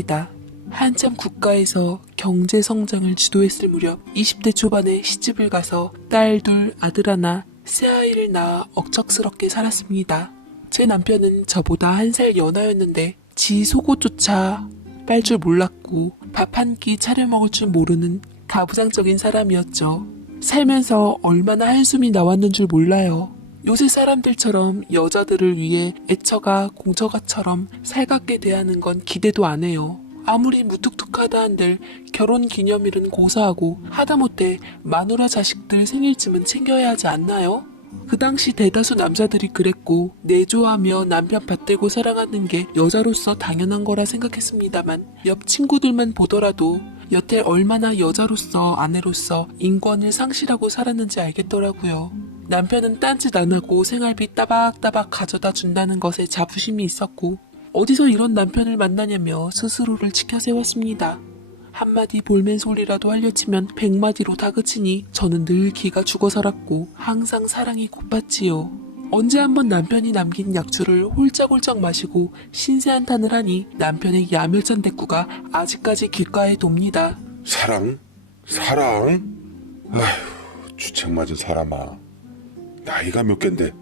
때이다. 한참 국가에서 경제 성장을 주도했을 무렵 20대 초반에 시집을 가서 딸 둘, 아들 하나, 새아이를 낳아 억척스럽게 살았습니다. 제 남편은 저보다 1살 연하였는데 지 속옷조차 빨 줄 몰랐고 밥 한 끼 차려 먹을 줄 모르는 가부장적인 사람이었죠. 살면서 얼마나 한숨이 나왔는 줄 몰라요. 요새 사람들처럼 여자들을 위해 애처가 공처가처럼 살갑게 대하는 건 기대도 안 해요. 아무리 무뚝뚝하다 한들 결혼 기념일은 고사하고 하다못해 마누라 자식들 생일쯤은 챙겨야 하지 않나요? 그 당시 대다수 남자들이 그랬고 내조하며 남편 받들고 사랑하는 게 여자로서 당연한 거라 생각했습니다만 옆 친구들만 보더라도 여태 얼마나 여자로서 아내로서 인권을 상실하고 살았는지 알겠더라고요. 남편은 딴짓 안 하고 생활비 따박따박 가져다 준다는 것에 자부심이 있었고 어디서 이런 남편을 만나냐며 스스로를 지켜세웠습니다. 한마디 볼멘 소리라도 알려치면 100마디로 다그치니 저는 늘 기가 죽어 살았고 항상 사랑이 고팠지요. 언제 한번 남편이 남긴 약주를 홀짝홀짝 마시고 신세한탄을 하니 남편의 야멸찬 대꾸가 아직까지 귓가에 돕니다. 사랑? 사랑? 아휴, 주책 맞은 사람아. 나이가 몇 갠데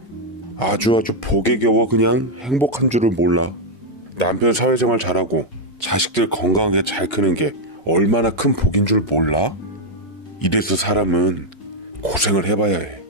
아주 복에 겨워 그냥 행복한 줄을 몰라. 남편 사회생활 잘하고 자식들 건강하게 잘 크는 게 얼마나 큰 복인 줄 몰라? 이래서 사람은 고생을 해봐야 해.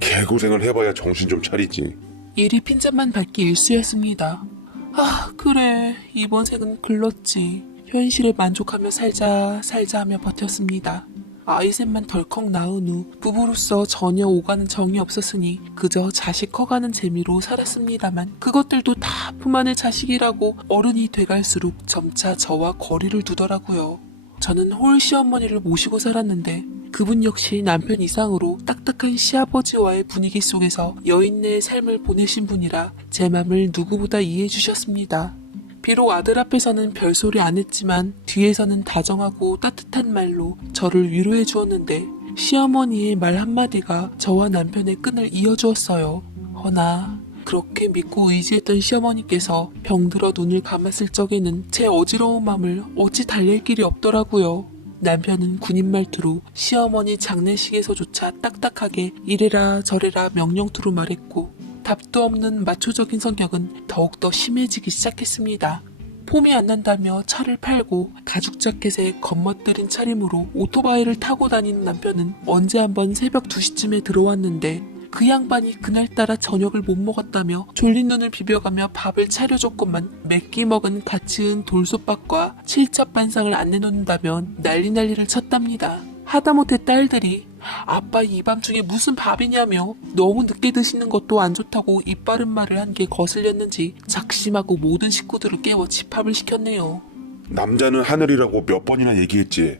개고생을 해봐야 정신 좀 차리지. 일이 핀잔만 밟기 일쑤였습니다. 아 그래 이번 생은 글렀지. 현실에 만족하며 살자 하며 버텼습니다. 아이 셋만 덜컥 낳은 후 부부로서 전혀 오가는 정이 없었으니 그저 자식 커가는 재미로 살았습니다만 그것들도 다 품 안의 자식이라고 어른이 돼갈수록 점차 저와 거리를 두더라고요. 저는 홀 시어머니를 모시고 살았는데 그분 역시 남편 이상으로 딱딱한 시아버지와의 분위기 속에서 여인네의 삶을 보내신 분이라 제 맘을 누구보다 이해해 주셨습니다. 비록 아들 앞에서는 별소리 안 했지만 뒤에서는 다정하고 따뜻한 말로 저를 위로해 주었는데 시어머니의 말 한마디가 저와 남편의 끈을 이어주었어요. 허나 그렇게 믿고 의지했던 시어머니께서 병들어 눈을 감았을 적에는 제 어지러운 맘을 어찌 달랠 길이 없더라고요. 남편은 군인 말투로 시어머니 장례식에서조차 딱딱하게 이래라 저래라 명령투로 말했고 답도 없는 마초적인 성격은 더욱더 심해지기 시작했습니다. 폼이 안 난다며 차를 팔고 가죽 자켓에 겉멋들인 차림으로 오토바이를 타고 다니는 남편은 언제 한번 새벽 2시쯤에 들어왔는데 그 양반이 그날따라 저녁을 못 먹었다며 졸린 눈을 비벼가며 밥을 차려줬건만 맵기 먹은 갓치은 돌솥밥과 칠첩반상을 안 내놓는다며 난리를 쳤답니다. 하다못해 딸들이 아빠 이 밤중에 무슨 밥이냐며 너무 늦게 드시는 것도 안 좋다고 입바른 말을 한 게 거슬렸는지 작심하고 모든 식구들을 깨워 집합을 시켰네요. 남자는 하늘이라고 몇 번이나 얘기했지.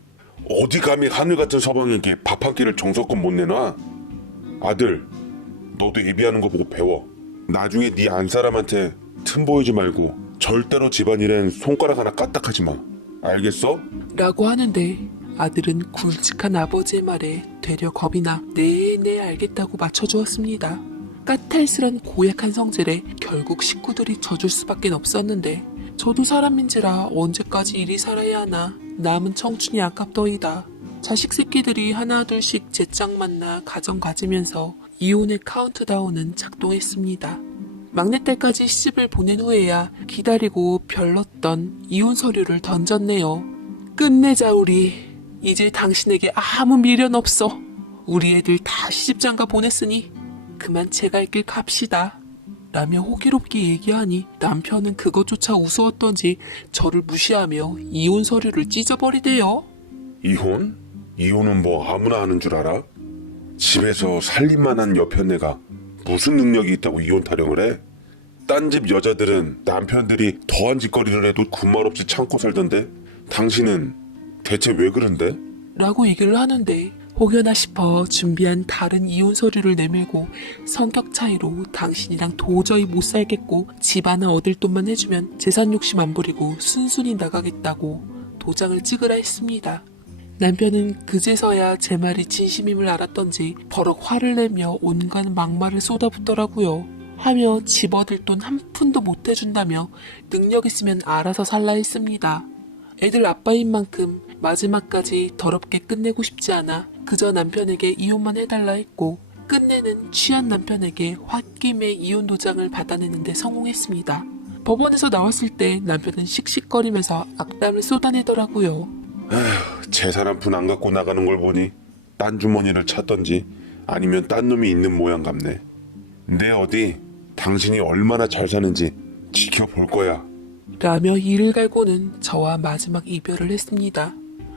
어디 감히 하늘 같은 서방에게 밥 한 끼를 정성껏 못 내놔? 아들, 너도 예비하는 것보다 배워. 나중에 네 안사람한테 틈 보이지 말고 절대로 집안일엔 손가락 하나 까딱하지 마. 알겠어? 라고 하는데 아들은 굵직한 아버지의 말에 되려 겁이 나 네 알겠다고 맞춰주었습니다. 까탈스런 고약한 성질에 결국 식구들이 져줄 수밖에 없었는데 저도 사람인지라 언제까지 이리 살아야 하나 남은 청춘이 아깝더이다. 자식 새끼들이 하나둘씩 제짝 만나 가정 가지면서 이혼의 카운트다운은 작동했습니다. 막내딸까지 시집을 보낸 후에야 기다리고 별렀던 이혼 서류를 던졌네요. 끝내자 우리. 이제 당신에게 아무 미련 없어. 우리 애들 다 시집장가 보냈으니 그만 제 갈 길 갑시다. 라며 호기롭게 얘기하니 남편은 그것조차 우스웠던지 저를 무시하며 이혼 서류를 찢어버리대요. 이혼? 이혼은 뭐 아무나 하는 줄 알아? 집에서 살림만 한 여편네가 무슨 능력이 있다고 이혼 타령을 해? 딴 집 여자들은 남편들이 더한 짓거리를 해도 군말 없이 참고 살던데 당신은 대체 왜 그런데? 라고 얘기를 하는데 혹여나 싶어 준비한 다른 이혼 서류를 내밀고 성격 차이로 당신이랑 도저히 못 살겠고 집 하나 얻을 돈만 해주면 재산 욕심 안 부리고 순순히 나가겠다고 도장을 찍으라 했습니다. 남편은 그제서야 제 말이 진심임을 알았던지 버럭 화를 내며 온갖 막말을 쏟아붓더라고요. 하며 집 얻을 돈 한 푼도 못 해준다며 능력 있으면 알아서 살라 했습니다. 애들 아빠인 만큼 마지막까지 더럽게 끝내고 싶지 않아 그저 남편에게 이혼만 해달라 했고 끝내는 취한 남편에게 홧김에 이혼 도장을 받아내는데 성공했습니다. 법원에서 나왔을 때 남편은 씩씩거리면서 악담을 쏟아내더라고요. 재산 한 푼 안 갖고 나가는 걸 보니 딴 주머니를 찾던지 아니면 딴 놈이 있는 모양 같네. 내 어디 당신이 얼마나 잘 사는지 지켜볼 거야. 라며 이를 갈고는 저와 마지막 이별을 했습니다.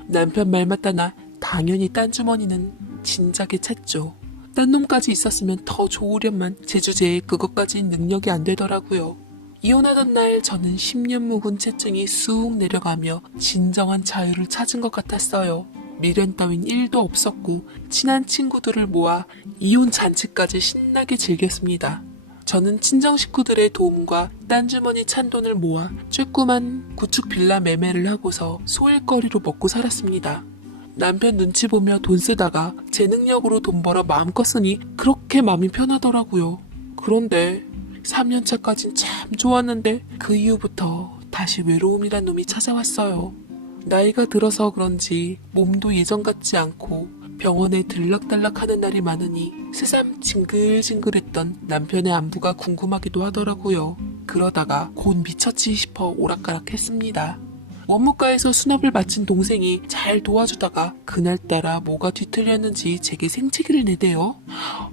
남편 말 맞다나 당연히 딴 주머니는 진작에 찾죠. 딴 놈까지 있었으면 더 좋으련만 제 주제에 그것까지 능력이 안 되더라고요. 이혼하던 날 저는 10년 묵은 채증이 쑥 내려가며 진정한 자유를 찾은 것 같았어요. 미련 따윈 1도 없었고 친한 친구들을 모아 이혼 잔치까지 신나게 즐겼습니다. 저는 친정 식구들의 도움과 딴 주머니 찬 돈을 모아 쬐끄만 구축 빌라 매매를 하고서 소일거리로 먹고 살았습니다. 남편 눈치 보며 돈 쓰다가 제 능력으로 돈 벌어 마음껏 쓰니 그렇게 마음이 편하더라고요. 그런데 3년차까진 참 좋았는데 그 이후부터 다시 외로움이란 놈이 찾아왔어요. 나이가 들어서 그런지 몸도 예전 같지 않고 병원에 들락달락하는 날이 많으니 새삼 징글징글했던 남편의 안부가 궁금하기도 하더라고요. 그러다가 곧 미쳤지 싶어 오락가락했습니다. 원무과에서 수납을 마친 동생이 잘 도와주다가 그날따라 뭐가 뒤틀렸는지 제게 생채기를 내대요.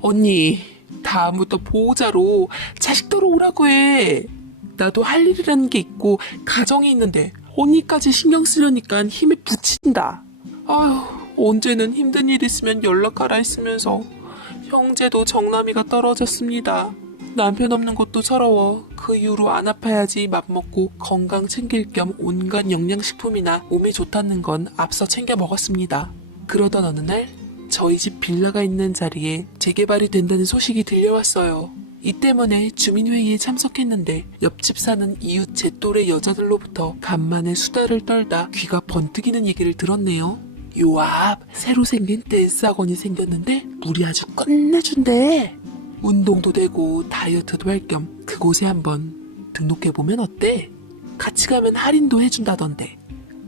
언니, 다음부터 보호자로 자식도로 오라고 해. 나도 할 일이라는 게 있고 가정이 있는데 언니까지 신경 쓰려니까 힘에 부친다. 아휴, 언제는 힘든 일 있으면 연락하라 했으면서 형제도 정남이가 떨어졌습니다. 남편 없는 것도 서러워 그 이후로 안 아파야지 맘먹고 건강 챙길 겸 온갖 영양식품이나 몸에 좋다는 건 앞서 챙겨 먹었습니다. 그러던 어느 날 저희 집 빌라가 있는 자리에 재개발이 된다는 소식이 들려왔어요. 이 때문에 주민회의에 참석했는데 옆집 사는 이웃 제 또래 여자들로부터 간만에 수다를 떨다 귀가 번뜩이는 얘기를 들었네요. 요 앞 새로 생긴 댄스 학원이 생겼는데 물이 아주 끝내준대. 운동도 되고 다이어트도 할 겸 그곳에 한번 등록해보면 어때? 같이 가면 할인도 해준다던데.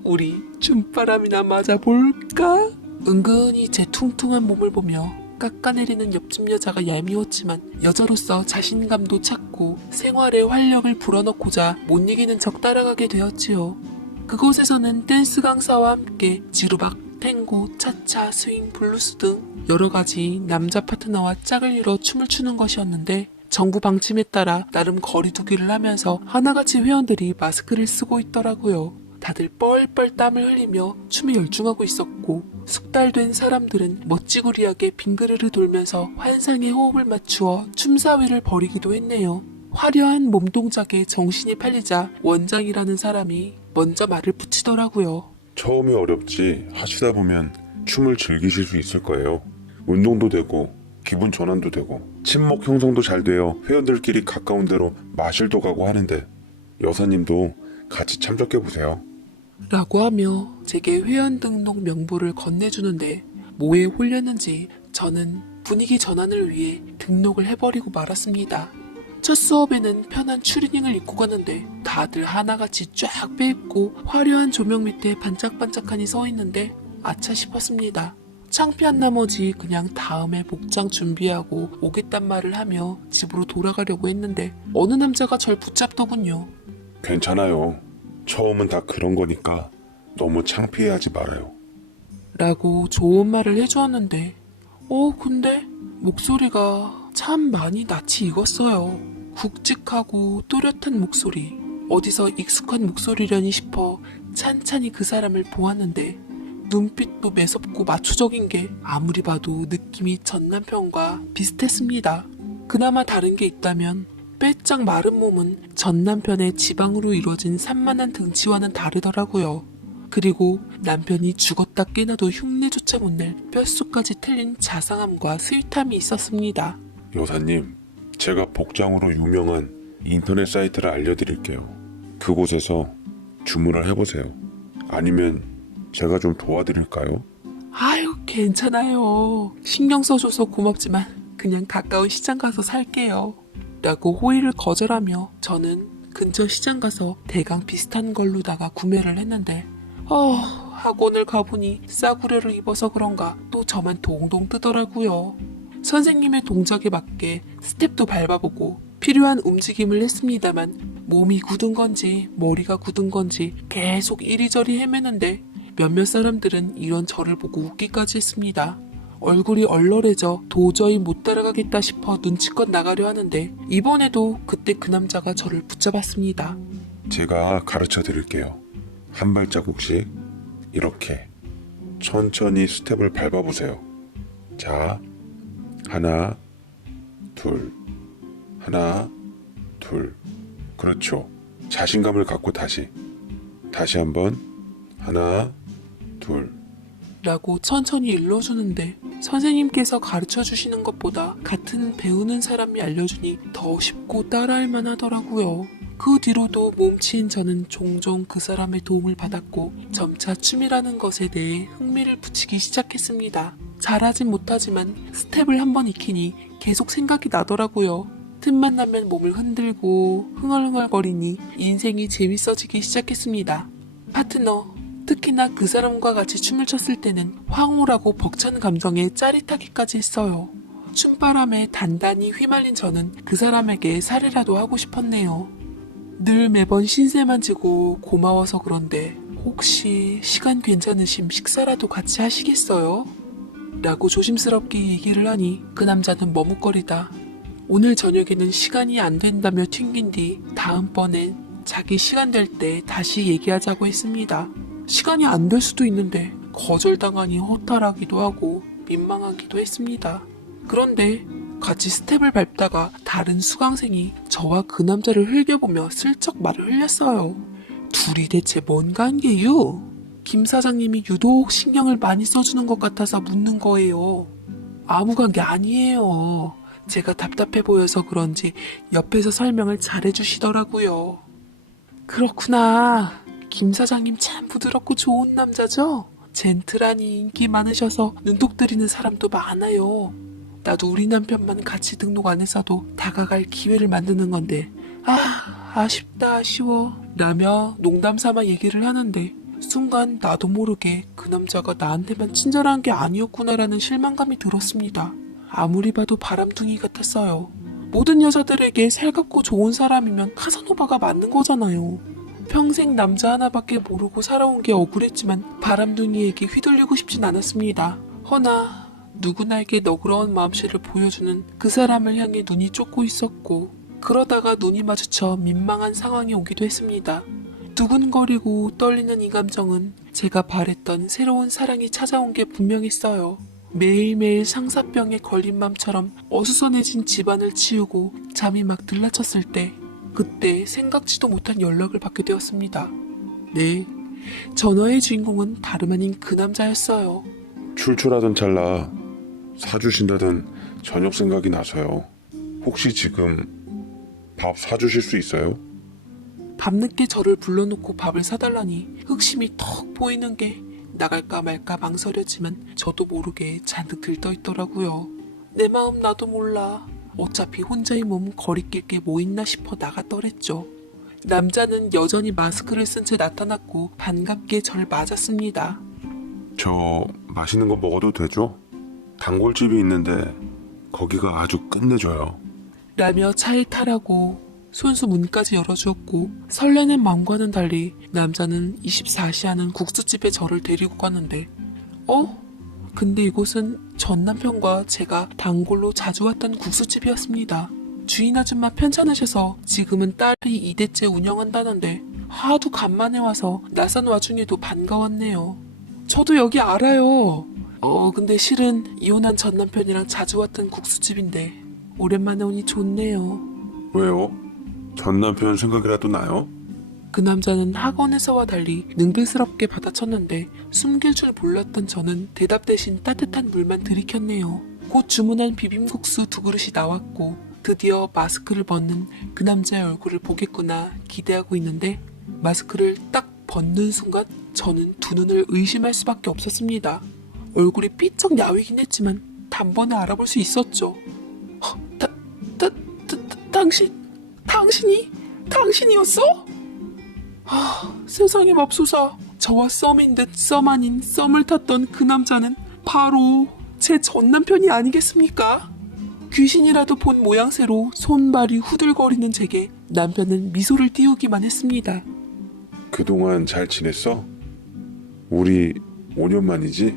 우리 춤바람이나 맞아볼까? 은근히 제 퉁퉁한 몸을 보며 깎아내리는 옆집 여자가 얄미웠지만 여자로서 자신감도 찾고 생활에 활력을 불어넣고자 못 이기는 적 따라가게 되었지요. 그곳에서는 댄스 강사와 함께 지루박, 탱고, 차차, 스윙, 블루스 등 여러 가지 남자 파트너와 짝을 이뤄 춤을 추는 것이었는데 정부 방침에 따라 나름 거리두기를 하면서 하나같이 회원들이 마스크를 쓰고 있더라고요. 다들 뻘뻘 땀을 흘리며 춤에 열중하고 있었고 숙달된 사람들은 멋지구리하게 빙그르르 돌면서 환상의 호흡을 맞추어 춤사위를 벌이기도 했네요. 화려한 몸동작에 정신이 팔리자 원장이라는 사람이 먼저 말을 붙이더라고요. 처음이 어렵지 하시다 보면 춤을 즐기실 수 있을 거예요. 운동도 되고 기분 전환도 되고 친목 형성도 잘 되어 회원들끼리 가까운 데로 마실도 가고 하는데 여사님도 같이 참석해보세요. 라고 하며 제게 회원 등록 명부를 건네주는데 뭐에 홀렸는지 저는 분위기 전환을 위해 등록을 해버리고 말았습니다. 첫 수업에는 편한 추리닝을 입고 가는데 다들 하나같이 쫙 빼입고 화려한 조명 밑에 반짝반짝하니 서있는데 아차 싶었습니다. 창피한 나머지 그냥 다음에 복장 준비하고 오겠단 말을 하며 집으로 돌아가려고 했는데 어느 남자가 절 붙잡더군요. 괜찮아요. 처음은 다 그런 거니까 너무 창피해하지 말아요. 라고 좋은 말을 해주었는데 근데 목소리가 참 많이 낯이 익었어요. 굵직하고 또렷한 목소리. 어디서 익숙한 목소리려니 싶어 찬찬히 그 사람을 보았는데 눈빛도 매섭고 마초적인 게 아무리 봐도 느낌이 전 남편과 비슷했습니다. 그나마 다른 게 있다면 빼짝 마른 몸은 전 남편의 지방으로 이루어진 산만한 등치와는 다르더라고요. 그리고 남편이 죽었다 깨나도 흉내조차 못 낼 뼛속까지 틀린 자상함과 스윗함이 있었습니다. 여사님, 제가 복장으로 유명한 인터넷 사이트를 알려드릴게요. 그곳에서 주문을 해보세요. 아니면 제가 좀 도와드릴까요? 아유, 괜찮아요. 신경 써줘서 고맙지만 그냥 가까운 시장 가서 살게요. 라고 호의를 거절하며 저는 근처 시장 가서 대강 비슷한 걸로다가 구매를 했는데 학원을 가보니 싸구려를 입어서 그런가 또 저만 동동 뜨더라고요. 선생님의 동작에 맞게 스텝도 밟아보고 필요한 움직임을 했습니다만 몸이 굳은 건지 머리가 굳은 건지 계속 이리저리 헤매는데 몇몇 사람들은 이런 저를 보고 웃기까지 했습니다. 얼굴이 얼얼해져 도저히 못 따라가겠다 싶어 눈치껏 나가려 하는데 이번에도 그때 그 남자가 저를 붙잡았습니다. 제가 가르쳐 드릴게요. 한 발자국씩 이렇게 천천히 스텝을 밟아보세요. 자, 하나, 둘, 하나, 둘. 그렇죠. 자신감을 갖고 다시 한번 하나, 둘. 라고 천천히 일러주는데 선생님께서 가르쳐 주시는 것보다 같은 배우는 사람이 알려주니 더 쉽고 따라할 만하더라고요. 그 뒤로도 몸치인 저는 종종 그 사람의 도움을 받았고 점차 춤이라는 것에 대해 흥미를 붙이기 시작했습니다. 잘하진 못하지만 스텝을 한번 익히니 계속 생각이 나더라고요. 틈만 나면 몸을 흔들고 흥얼흥얼거리니 인생이 재밌어지기 시작했습니다. 파트너, 특히나 그 사람과 같이 춤을 췄을 때는 황홀하고 벅찬 감정에 짜릿하기까지 했어요. 춤바람에 단단히 휘말린 저는 그 사람에게 살해라도 하고 싶었네요. 늘 매번 신세만 지고 고마워서 그런데 혹시 시간 괜찮으심 식사라도 같이 하시겠어요? 라고 조심스럽게 얘기를 하니 그 남자는 머뭇거리다 오늘 저녁에는 시간이 안 된다며 튕긴 뒤 다음번엔 자기 시간 될 때 다시 얘기하자고 했습니다. 시간이 안 될 수도 있는데 거절당하니 허탈하기도 하고 민망하기도 했습니다. 그런데 같이 스텝을 밟다가 다른 수강생이 저와 그 남자를 흘겨보며 슬쩍 말을 흘렸어요. 둘이 대체 뭔 관계요? 김 사장님이 유독 신경을 많이 써주는 것 같아서 묻는 거예요. 아무 관계 아니에요. 제가 답답해 보여서 그런지 옆에서 설명을 잘해주시더라고요. 그렇구나. 김 사장님 참 부드럽고 좋은 남자죠? 젠틀하니 인기 많으셔서 눈독 들이는 사람도 많아요. 나도 우리 남편만 같이 등록 안 했어도 다가갈 기회를 만드는 건데 아쉽다 아쉬워 라며 농담 삼아 얘기를 하는데 순간 나도 모르게 그 남자가 나한테만 친절한 게 아니었구나라는 실망감이 들었습니다. 아무리 봐도 바람둥이 같았어요. 모든 여자들에게 살갑고 좋은 사람이면 카사노바가 맞는 거잖아요. 평생 남자 하나밖에 모르고 살아온 게 억울했지만 바람둥이에게 휘둘리고 싶진 않았습니다. 허나 누구나에게 너그러운 마음씨를 보여주는 그 사람을 향해 눈이 쫓고 있었고 그러다가 눈이 마주쳐 민망한 상황이 오기도 했습니다. 두근거리고 떨리는 이 감정은 제가 바랬던 새로운 사랑이 찾아온 게 분명했어요. 매일매일 상사병에 걸린 맘처럼 어수선해진 집안을 치우고 잠이 막 들라쳤을 때 그때 생각지도 못한 연락을 받게 되었습니다. 네, 전화의 주인공은 다름 아닌 그 남자였어요. 출출하던 찰나 사주신다던 저녁 생각이 나서요. 혹시 지금 밥 사주실 수 있어요? 밤늦게 저를 불러놓고 밥을 사달라니 흑심이 턱 보이는 게 나갈까 말까 망설였지만 저도 모르게 잔뜩 들떠있더라고요. 내 마음 나도 몰라. 어차피 혼자의 몸 거리낄 게 뭐 있나 싶어 나갔더랬죠. 남자는 여전히 마스크를 쓴 채 나타났고 반갑게 절 맞았습니다. 저 맛있는 거 먹어도 되죠? 단골집이 있는데 거기가 아주 끝내줘요. 라며 차에 타라고 손수 문까지 열어주었고 설레는 마음과는 달리 남자는 24시 하는 국수집에 저를 데리고 가는데 근데 이곳은 전 남편과 제가 단골로 자주 왔던 국수집이었습니다. 주인 아줌마 편찮으셔서 지금은 딸이 2대째 운영한다는데 하도 간만에 와서 낯선 와중에도 반가웠네요. 저도 여기 알아요. 근데 실은 이혼한 전 남편이랑 자주 왔던 국수집인데 오랜만에 오니 좋네요. 왜요? 전 남편 생각이라도 나요? 그 남자는 학원에서와 달리 능글스럽게 받아쳤는데 숨길 줄 몰랐던 저는 대답 대신 따뜻한 물만 들이켰네요. 곧 주문한 비빔국수 2그릇이 나왔고 드디어 마스크를 벗는 그 남자의 얼굴을 보겠구나 기대하고 있는데 마스크를 딱 벗는 순간 저는 두 눈을 의심할 수밖에 없었습니다. 얼굴이 삐쩍 야위긴 했지만 단번에 알아볼 수 있었죠. 당신이었어? 세상에 맙소사. 저와 썸인 듯 썸 아닌 썸을 탔던 그 남자는 바로 제 전 남편이 아니겠습니까? 귀신이라도 본 모양새로 손발이 후들거리는 제게 남편은 미소를 띄우기만 했습니다. 그동안 잘 지냈어? 우리 5년 만이지?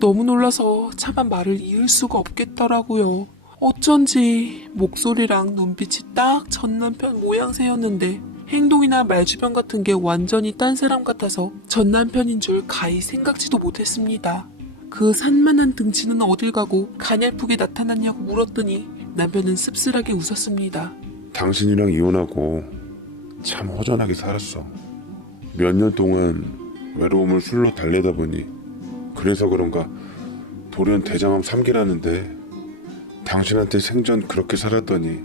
너무 놀라서 차마 말을 이을 수가 없겠더라고요. 어쩐지 목소리랑 눈빛이 딱 전 남편 모양새였는데 행동이나 말주변 같은 게 완전히 딴 사람 같아서 전 남편인 줄 가히 생각지도 못했습니다. 그 산만한 등치는 어딜 가고 가냘프게 나타났냐고 물었더니 남편은 씁쓸하게 웃었습니다. 당신이랑 이혼하고 참 허전하게 살았어. 몇 년 동안 외로움을 술로 달래다 보니 그래서 그런가 돌연 대장암 3기라는데 당신한테 생전 그렇게 살았더니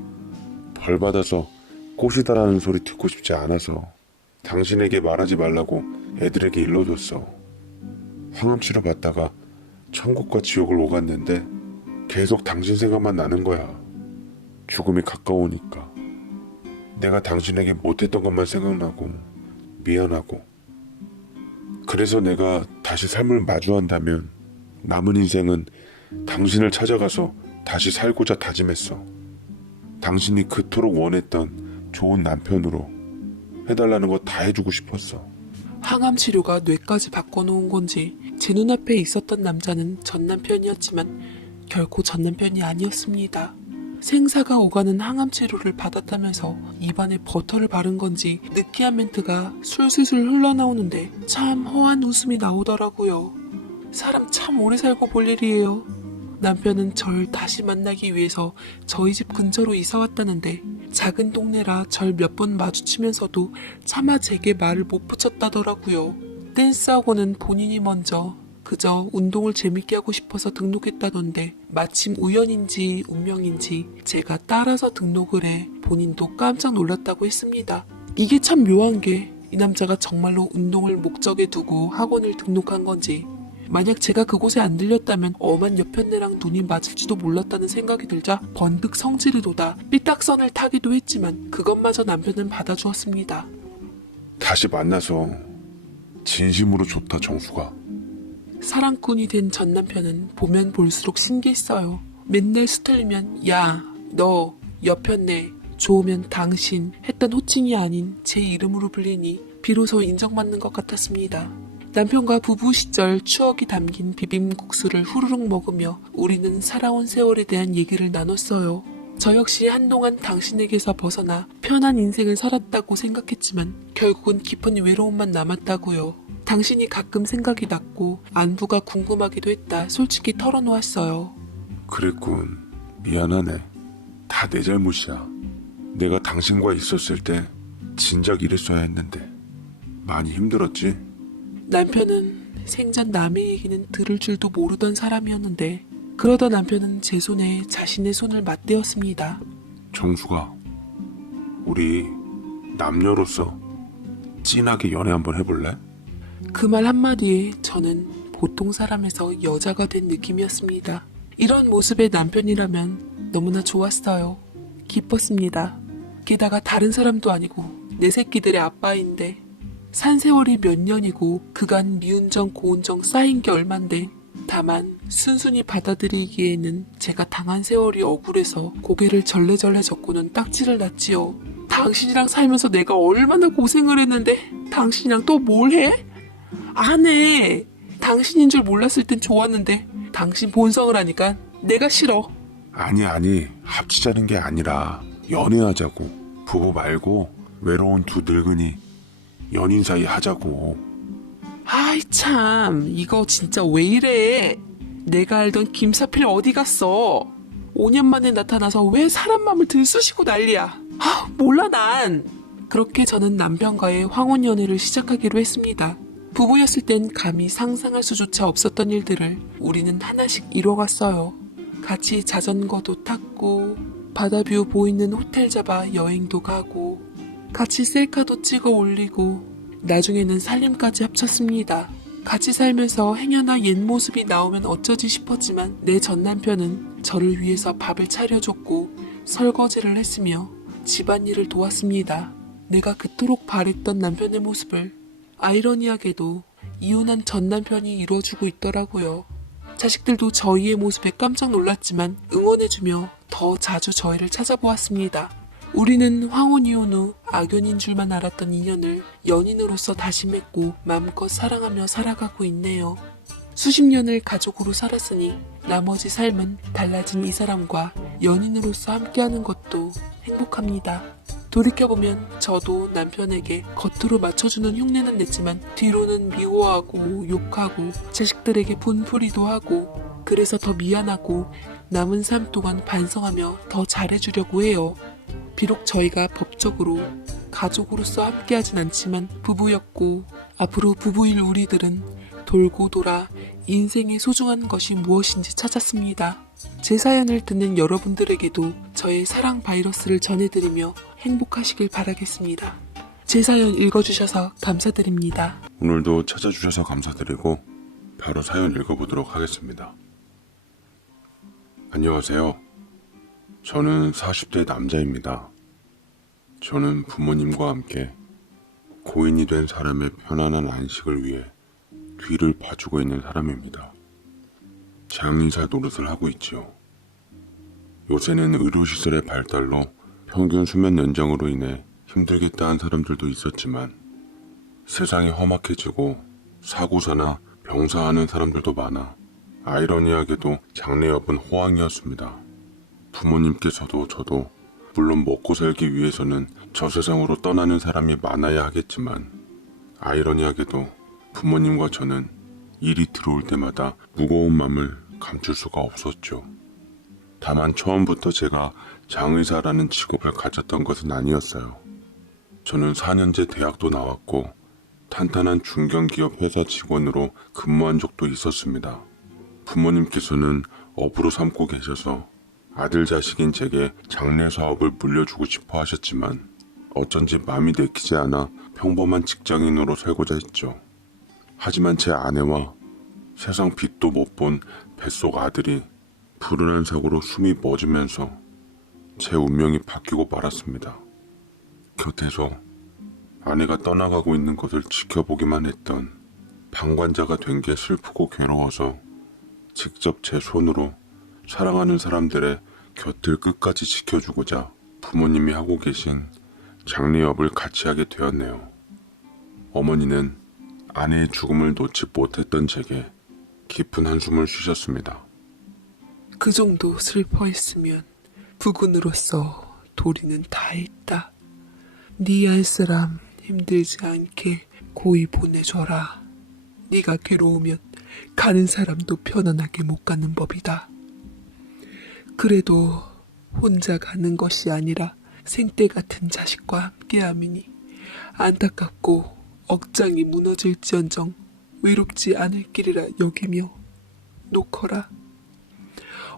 벌 받아서 꽃이다라는 소리 듣고 싶지 않아서 당신에게 말하지 말라고 애들에게 일러줬어. 항암치료 받다가 천국과 지옥을 오갔는데 계속 당신 생각만 나는 거야. 죽음이 가까우니까 내가 당신에게 못했던 것만 생각나고 미안하고 그래서 내가 다시 삶을 마주한다면 남은 인생은 당신을 찾아가서 다시 살고자 다짐했어. 당신이 그토록 원했던 좋은 남편으로 해달라는 거 다 해주고 싶었어. 항암 치료가 뇌까지 바꿔놓은 건지 제 눈앞에 있었던 남자는 전 남편이었지만 결코 전 남편이 아니었습니다. 생사가 오가는 항암 치료를 받았다면서 입안에 버터를 바른 건지 느끼한 멘트가 술술술 흘러나오는데 참 허한 웃음이 나오더라고요. 사람 참 오래 살고 볼 일이에요. 남편은 절 다시 만나기 위해서 저희 집 근처로 이사 왔다는데 작은 동네라 절 몇 번 마주치면서도 차마 제게 말을 못 붙였다더라고요. 댄스학원은 본인이 먼저 그저 운동을 재밌게 하고 싶어서 등록했다던데 마침 우연인지 운명인지 제가 따라서 등록을 해 본인도 깜짝 놀랐다고 했습니다. 이게 참 묘한 게 이 남자가 정말로 운동을 목적에 두고 학원을 등록한 건지 만약 제가 그곳에 안 들렸다면 엄한 여편네랑 눈이 맞을지도 몰랐다는 생각이 들자 번뜩 성질을 돋아 삐딱선을 타기도 했지만 그것마저 남편은 받아주었습니다. 다시 만나서 진심으로 좋다 정수가. 사랑꾼이 된 전 남편은 보면 볼수록 신기했어요. 맨날 수틀리면 야, 너, 여편네, 좋으면 당신 했던 호칭이 아닌 제 이름으로 불리니 비로소 인정받는 것 같았습니다. 남편과 부부 시절 추억이 담긴 비빔국수를 후루룩 먹으며 우리는 살아온 세월에 대한 얘기를 나눴어요. 저 역시 한동안 당신에게서 벗어나 편한 인생을 살았다고 생각했지만 결국은 깊은 외로움만 남았다고요. 당신이 가끔 생각이 났고 안부가 궁금하기도 했다 솔직히 털어놓았어요. 그랬군. 미안하네. 다 내 잘못이야. 내가 당신과 있었을 때 진작 이랬어야 했는데 많이 힘들었지? 남편은 생전 남의 얘기는 들을 줄도 모르던 사람이었는데 그러다 남편은 제 손에 자신의 손을 맞대었습니다. 정수가, 우리 남녀로서 진하게 연애 한번 해볼래? 그 말 한마디에 저는 보통 사람에서 여자가 된 느낌이었습니다. 이런 모습의 남편이라면 너무나 좋았어요. 기뻤습니다. 게다가 다른 사람도 아니고 내 새끼들의 아빠인데 산 세월이 몇 년이고 그간 미운정 고운정 쌓인 게 얼만데 다만 순순히 받아들이기에는 제가 당한 세월이 억울해서 고개를 절레절레 젓고는 딱지를 놨지요. 당신이랑 살면서 내가 얼마나 고생을 했는데 당신이랑 또 뭘 해? 안 해. 당신인 줄 몰랐을 땐 좋았는데 당신 본성을 하니까 내가 싫어. 아니 합치자는 게 아니라 연애하자고. 부부 말고 외로운 두 늙은이 연인 사이 하자고. 아이 참 이거 진짜 왜 이래. 내가 알던 김사필 어디 갔어. 5년 만에 나타나서 왜 사람 맘을 들쑤시고 난리야. 몰라 난. 그렇게 저는 남편과의 황혼 연애를 시작하기로 했습니다. 부부였을 땐 감히 상상할 수조차 없었던 일들을 우리는 하나씩 이뤄갔어요. 같이 자전거도 탔고 바다뷰 보이는 호텔 잡아 여행도 가고 같이 셀카도 찍어 올리고 나중에는 살림까지 합쳤습니다. 같이 살면서 행여나 옛 모습이 나오면 어쩌지 싶었지만 내 전 남편은 저를 위해서 밥을 차려줬고 설거지를 했으며 집안일을 도왔습니다. 내가 그토록 바랬던 남편의 모습을 아이러니하게도 이혼한 전 남편이 이루어주고 있더라고요. 자식들도 저희의 모습에 깜짝 놀랐지만 응원해주며 더 자주 저희를 찾아보았습니다. 우리는 황혼 이혼 후 악연인 줄만 알았던 인연을 연인으로서 다시 맺고 마음껏 사랑하며 살아가고 있네요. 수십 년을 가족으로 살았으니 나머지 삶은 달라진 이 사람과 연인으로서 함께하는 것도 행복합니다. 돌이켜보면 저도 남편에게 겉으로 맞춰주는 흉내는 냈지만 뒤로는 미워하고 욕하고 자식들에게 분풀이도 하고 그래서 더 미안하고 남은 삶 동안 반성하며 더 잘해주려고 해요. 비록 저희가 법적으로 가족으로서 함께하진 않지만 부부였고 앞으로 부부일 우리들은 돌고 돌아 인생의 소중한 것이 무엇인지 찾았습니다. 제 사연을 듣는 여러분들에게도 저의 사랑 바이러스를 전해드리며 행복하시길 바라겠습니다. 제 사연 읽어주셔서 감사드립니다. 오늘도 찾아주셔서 감사드리고 바로 사연 읽어보도록 하겠습니다. 안녕하세요. 저는 40대 남자입니다. 저는 부모님과 함께 고인이 된 사람의 편안한 안식을 위해 뒤를 봐주고 있는 사람입니다. 장의사 노릇을 하고 있지요. 요새는 의료시설의 발달로 평균 수면 연장으로 인해 힘들겠다 한 사람들도 있었지만 세상이 험악해지고 사고사나 병사하는 사람들도 많아 아이러니하게도 장래 여분 호황이었습니다. 부모님께서도 저도 물론 먹고 살기 위해서는 저 세상으로 떠나는 사람이 많아야 하겠지만 아이러니하게도 부모님과 저는 일이 들어올 때마다 무거운 마음을 감출 수가 없었죠. 다만 처음부터 제가 장의사라는 직업을 가졌던 것은 아니었어요. 저는 4년제 대학도 나왔고 탄탄한 중견기업 회사 직원으로 근무한 적도 있었습니다. 부모님께서는 업으로 삼고 계셔서 아들 자식인 제게 장례 사업을 물려주고 싶어 하셨지만 어쩐지 마음이 내키지 않아 평범한 직장인으로 살고자 했죠. 하지만 제 아내와 세상 빛도 못 본 뱃속 아들이 불운한 사고로 숨이 멎으면서 제 운명이 바뀌고 말았습니다. 곁에서 아내가 떠나가고 있는 것을 지켜보기만 했던 방관자가 된 게 슬프고 괴로워서 직접 제 손으로 사랑하는 사람들의 곁을 끝까지 지켜주고자 부모님이 하고 계신 장례업을 같이 하게 되었네요. 어머니는 아내의 죽음을 놓지 못했던 제게 깊은 한숨을 쉬셨습니다. 그 정도 슬퍼했으면 부군으로서 도리는 다 했다. 네 알 사람 힘들지 않게 고이 보내줘라. 네가 괴로우면 가는 사람도 편안하게 못 가는 법이다. 그래도 혼자 가는 것이 아니라 생때 같은 자식과 함께함이니 안타깝고 억장이 무너질지언정 외롭지 않을 길이라 여기며 놓거라.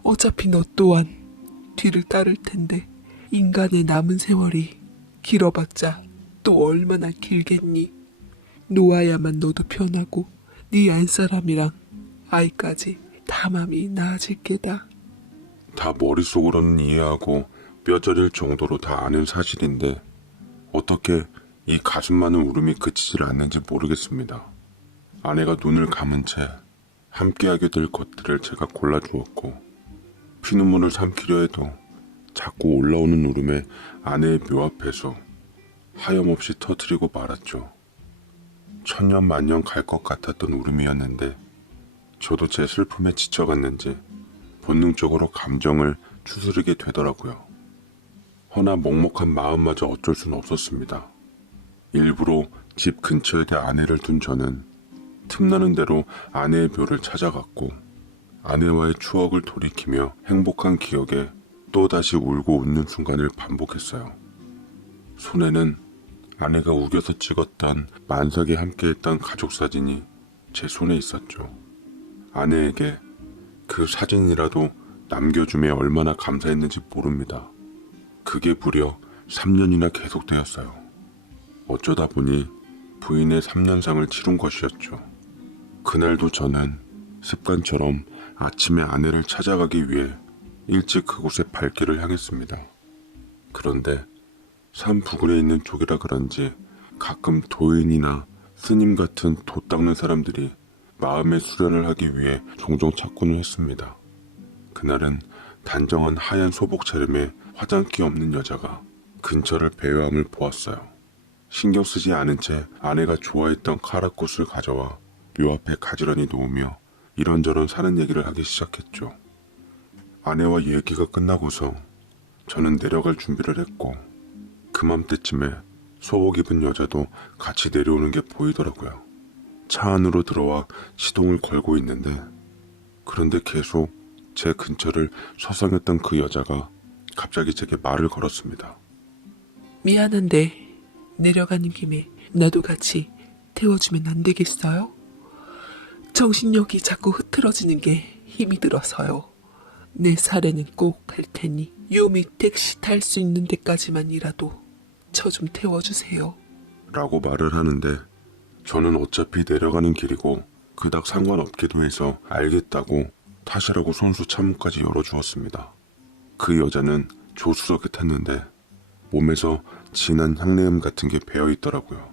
어차피 너 또한 뒤를 따를 텐데 인간의 남은 세월이 길어봤자 또 얼마나 길겠니. 놓아야만 너도 편하고 네 알 사람이랑 아이까지 다 맘이 나아질 게다. 다 머릿속으로는 이해하고 뼈저릴 정도로 다 아는 사실인데 어떻게 이 가슴 많은 울음이 그치질 않는지 모르겠습니다. 아내가 눈을 감은 채 함께하게 될 것들을 제가 골라주었고 피눈물을 삼키려 해도 자꾸 올라오는 울음에 아내의 묘 앞에서 하염없이 터뜨리고 말았죠. 천년만년 갈 것 같았던 울음이었는데 저도 제 슬픔에 지쳐갔는지 본능적으로 감정을 추스르게 되더라고요. 허나 먹먹한 마음마저 어쩔 수는 없었습니다. 일부러 집 근처에 아내를 둔 저는 틈나는 대로 아내의 묘를 찾아갔고 아내와의 추억을 돌이키며 행복한 기억에 또다시 울고 웃는 순간을 반복했어요. 손에는 아내가 우겨서 찍었던 만삭에 함께했던 가족사진이 제 손에 있었죠. 아내에게 그 사진이라도 남겨줌에 얼마나 감사했는지 모릅니다. 그게 무려 3년이나 계속되었어요. 어쩌다 보니 부인의 3년상을 치룬 것이었죠. 그날도 저는 습관처럼 아침에 아내를 찾아가기 위해 일찍 그곳에 발길을 향했습니다. 그런데 산 부근에 있는 쪽이라 그런지 가끔 도인이나 스님 같은 도 닦는 사람들이 마음의 수련을 하기 위해 종종 찾곤 했습니다. 그날은 단정한 하얀 소복 차림에 화장기 없는 여자가 근처를 배회함을 보았어요. 신경 쓰지 않은 채 아내가 좋아했던 카라꽃을 가져와 묘 앞에 가지런히 놓으며 이런저런 사는 얘기를 하기 시작했죠. 아내와 얘기가 끝나고서 저는 내려갈 준비를 했고 그맘때쯤에 소복 입은 여자도 같이 내려오는 게 보이더라고요. 차 안으로 들어와 시동을 걸고 있는데 그런데 계속 제 근처를 서성였던 그 여자가 갑자기 제게 말을 걸었습니다. 미안한데 내려가는 김에 나도 같이 태워주면 안 되겠어요? 정신력이 자꾸 흐트러지는 게 힘이 들어서요. 내 사례는 꼭 할 테니 요미 택시 탈 수 있는 데까지만이라도 저 좀 태워주세요. 라고 말을 하는데 저는 어차피 내려가는 길이고 그닥 상관없기도 해서 알겠다고 탓이라고 손수 차문까지 열어주었습니다. 그 여자는 조수석에 탔는데 몸에서 진한 향내음 같은 게 배어있더라고요.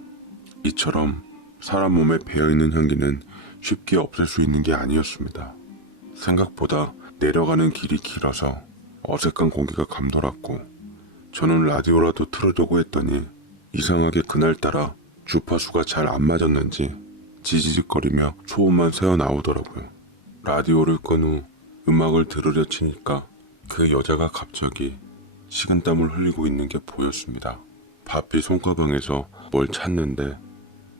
이처럼 사람 몸에 배어있는 향기는 쉽게 없앨 수 있는 게 아니었습니다. 생각보다 내려가는 길이 길어서 어색한 공기가 감돌았고 저는 라디오라도 틀으려고 했더니 이상하게 그날따라 주파수가 잘 안 맞았는지 지지직거리며 소음만 새어나오더라고요. 라디오를 끈 후 음악을 들으려 치니까 그 여자가 갑자기 식은땀을 흘리고 있는 게 보였습니다. 바삐 손가방에서 뭘 찾는데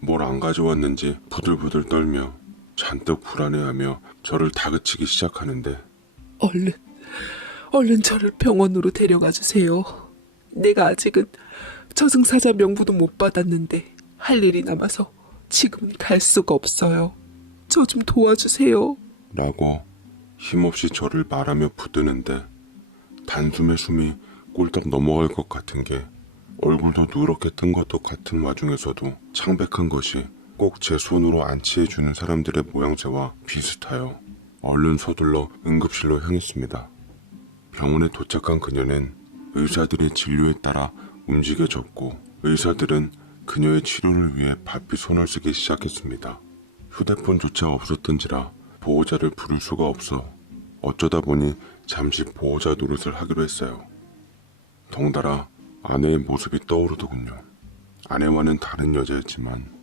뭘 안 가져왔는지 부들부들 떨며 잔뜩 불안해하며 저를 다그치기 시작하는데 얼른 저를 병원으로 데려가 주세요. 내가 아직은 저승사자 명부도 못 받았는데 할 일이 남아서 지금은 갈 수가 없어요. 저 좀 도와주세요. 라고 힘없이 저를 말하며 붙드는데 단숨에 숨이 꼴딱 넘어갈 것 같은 게 얼굴도 누렇게 뜬 것도 같은 와중에서도 창백한 것이 꼭 제 손으로 안치해주는 사람들의 모양새와 비슷하여 얼른 서둘러 응급실로 향했습니다. 병원에 도착한 그녀는 의사들의 진료에 따라 움직여졌고 의사들은 그녀의 치료를 위해 바삐 손을 쓰기 시작했습니다. 휴대폰조차 없었던지라 보호자를 부를 수가 없어 어쩌다 보니 잠시 보호자 노릇을 하기로 했어요. 덩달아 아내의 모습이 떠오르더군요. 아내와는 다른 여자였지만